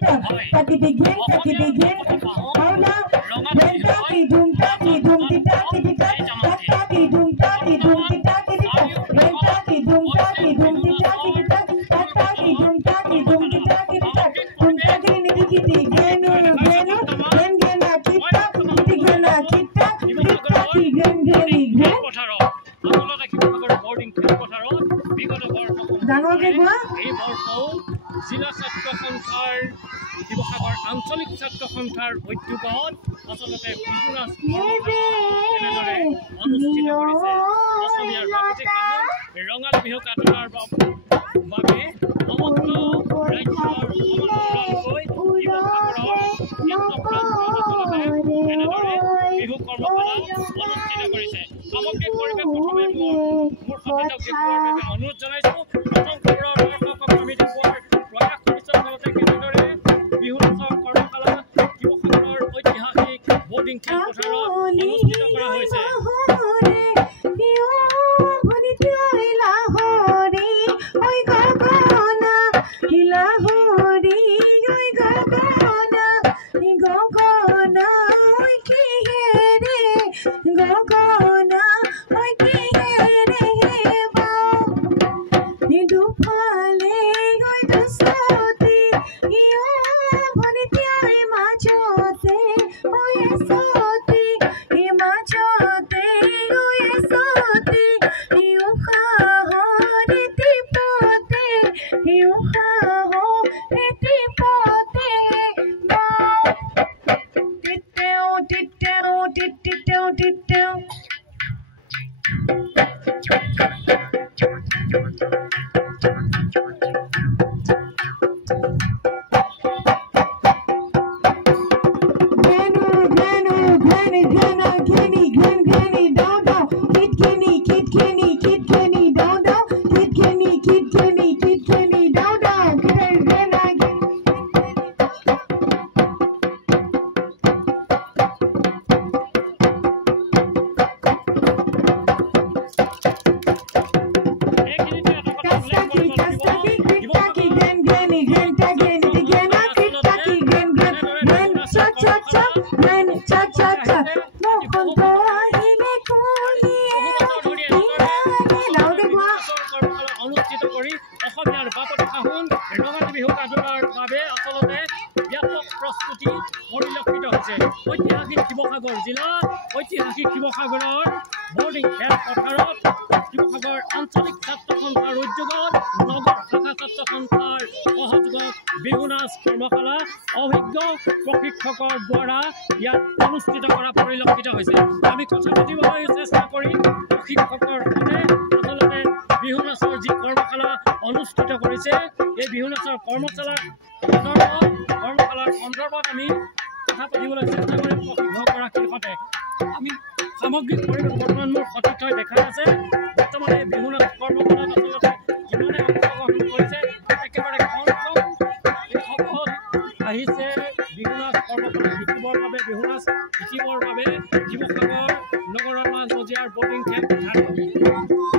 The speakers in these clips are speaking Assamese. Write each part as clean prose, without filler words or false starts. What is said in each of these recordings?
Taki begin. Paula, when taki dum taki dum taki taki dum taki dum taki when taki dum taki dum taki taki dum taki dum taki ni dikiti genu gena chitta taki genu ডাঙৰ কে কোৱা এই বৰ্ষও জিলা ছাত্ৰ সন্থাৰ শিৱসাগৰ আঞ্চলিক ছাত্ৰ সন্থাৰ উদ্যোগত আচলতে বিহু নাচ এনেদৰে অনুষ্ঠিত কৰিছে অসমীয়াৰ বাপতি সাহোন ৰঙালী বিহু কাটনাৰ বাবে সমগ্ৰ ৰাজ্যৰ সমগ্ৰকৈ শিৱসাগৰৰ এনেদৰে বিহু কৰ্মশালা অনুষ্ঠিত কৰিছে সামগ্ৰিক পৰিৱেশ প্ৰথমে মোৰ সতীৰ্থক দেখুৱাৰ বাবে অনুৰোধ জনাইছোঁ প্ৰথম খবৰৰ দৰ্শকক আমি দেখুৱাৰ প্ৰয়াস কৰিছোঁ ফলতে কেনেদৰে বিহু নাচৰ কৰ্মশালা শিৱসাগৰৰ ঐতিহাসিক বৰ্ডিং খেলপথাৰত অনুষ্ঠিত কৰা হৈছে ঐতিহাসিক শিৱসাগৰৰ বৰ্ডিং খেলপথাৰত শিৱসাগৰ আঞ্চলিক ছাত্ৰ সন্থাৰ উদ্যোগত নগৰ শাখা ছাত্ৰ সন্থাৰ সহযোগত বিহু নাচ কৰ্মশালা অভিজ্ঞ প্ৰশিক্ষকৰ দ্বাৰা ইয়াত অনুষ্ঠিত কৰা পৰিলক্ষিত হৈছে আমি কথা পাতিবলৈ চেষ্টা কৰিম প্ৰশিক্ষকৰ সৈতে আচলতে বিহু নাচৰ যি কৰ্মশালা অনুষ্ঠিত কৰিছে এই বিহু নাচৰ কৰ্মশালাৰ সন্দৰ্ভত আমি কথা পাতিবলৈ চেষ্টা কৰিম প্ৰশিক্ষকগৰাকীৰ সৈতে আমি সামগ্ৰিক পৰিৱেশ বৰ্তমান মোৰ সতীৰ্থই দেখাই আছে বৰ্তমান এই বিহু নাচ কৰ্মশালাত আচলতে যিমানে অংশগ্ৰহণ কৰিছে একেবাৰে কম এইসকল আহিছে বিহু নাচ কৰ্মশালা শিকিবৰ বাবে বিহু নাচ শিকিবৰ বাবে শিৱসাগৰ নগৰৰ মাজমজিয়াৰ বৰ্ডিং খেলপথাৰত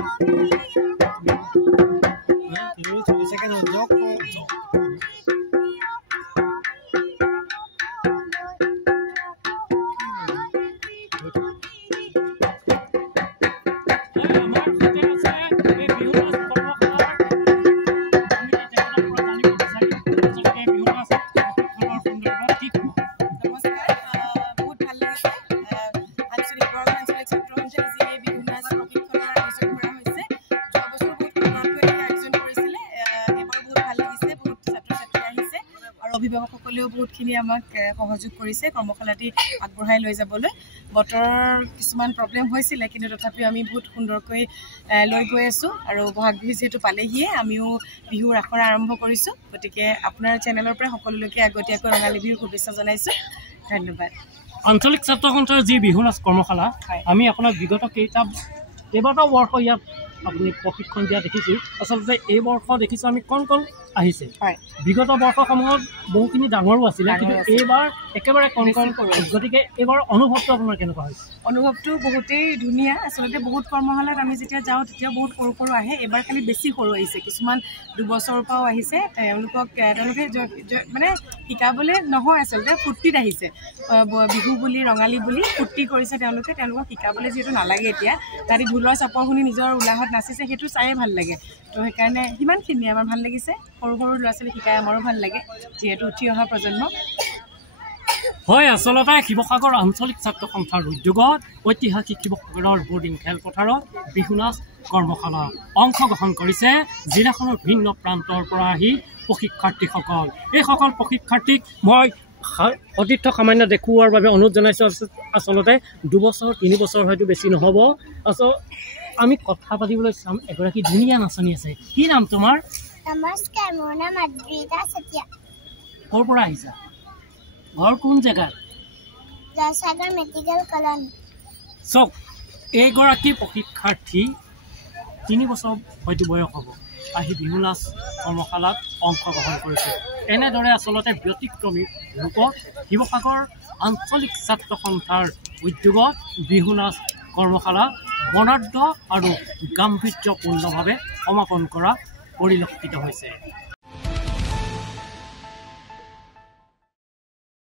অভিভাৱকসকলেও বহুতখিনি আমাক সহযোগ কৰিছে কৰ্মশালাটি আগবঢ়াই লৈ যাবলৈ বতৰৰ কিছুমান প্ৰব্লেম হৈছিলে কিন্তু তথাপিও আমি বহুত সুন্দৰকৈ লৈ গৈ আছোঁ আৰু বহাগ বিহু যিহেতু পালেহিয়ে আমিও বিহুৰ আখৰা আৰম্ভ কৰিছোঁ গতিকে আপোনাৰ চেনেলৰ পৰা সকলোলৈকে আগতীয়াকৈ ৰঙালী বিহুৰ শুভেচ্ছা জনাইছোঁ ধন্যবাদ আঞ্চলিক ছাত্ৰ সন্থাৰ যি বিহু নাচ কৰ্মশালা আমি আপোনাক বিগত কেইবাটাও বৰ্ষ ইয়াত আপুনি প্ৰশিক্ষণ দিয়া দেখিছোঁ আচলতে এই বৰ্ষ দেখিছোঁ আমি কণ আহিছে হয় বিগত বৰ্ষসমূহত বহুখিনি ডাঙৰো আছিলে কিন্তু এইবাৰ একেবাৰে কণ গতিকে এইবাৰ অনুভৱটো আপোনাৰ কেনেকুৱা হৈছে অনুভৱটো বহুতেই ধুনীয়া আচলতে বহুত কৰ্মশালাত আমি যেতিয়া যাওঁ তেতিয়া বহুত সৰু সৰু আহে এবাৰ খালি বেছি সৰু আহিছে কিছুমান 2 বছৰৰ পৰাও আহিছে তেওঁলোকে মানে শিকাবলৈ নহয় আচলতে ফূৰ্তিত আহিছে বিহু বুলি ৰঙালী বুলি ফূৰ্তি কৰিছে তেওঁলোকক শিকাবলৈ যিহেতু নালাগে এতিয়া তাতে ঢোলৰ চাপৰ শুনি নিজৰ উলাহত নাচিছে সেইটো চায়ে ভাল লাগে তো সেইকাৰণে সিমানখিনি আমাৰ ভাল লাগিছে সৰু সৰু ল'ৰা ছোৱালী শিকাই আমাৰো ভাল লাগে যিহেতু উঠি অহা প্ৰজন্ম হয় আচলতে শিৱসাগৰ আঞ্চলিক ছাত্ৰ সন্থাৰ উদ্যোগত ঐতিহাসিক শিৱসাগৰৰ বৰ্ডিং খেলপথাৰত বিহু নাচ কৰ্মশালা অংশগ্ৰহণ কৰিছে জিলাখনৰ ভিন্ন প্ৰান্তৰ পৰা আহি প্ৰশিক্ষাৰ্থীসকল এইসকল প্ৰশিক্ষাৰ্থীক মই সতীৰ্থ সামান্য দেখুওৱাৰ বাবে অনুৰোধ জনাইছোঁ আচলতে 2 বছৰ 3 বছৰ হয়তো বেছি নহ'ব আমি কথা পাতিবলৈ চাম এগৰাকী ধুনীয়া নাচনী আছে কি নাম তোমাৰ নমস্কাৰ মোৰ নাম আদ্ৰিতা চেতিয়া ক'ৰ পৰা আহিছা ঘৰ কোন জেগাত জয়সাগৰ মেডিকেল কলনী চক এইগৰাকী প্ৰশিক্ষাৰ্থী 3 বছৰ হয়তো বয়স হ'ব আহি বিহু নাচ কৰ্মশালাত অংশগ্ৰহণ কৰিছে এনেদৰে আচলতে ব্যতিক্ৰমী লোকক শিৱসাগৰ আঞ্চলিক ছাত্ৰ সন্থাৰ উদ্যোগত বিহু নাচ কৰ্মশালা বৰ্ণাঢ্য আৰু গাম্ভীৰ্যপূৰ্ণভাৱে সমাপন কৰা পৰিলক্ষিত হৈছে।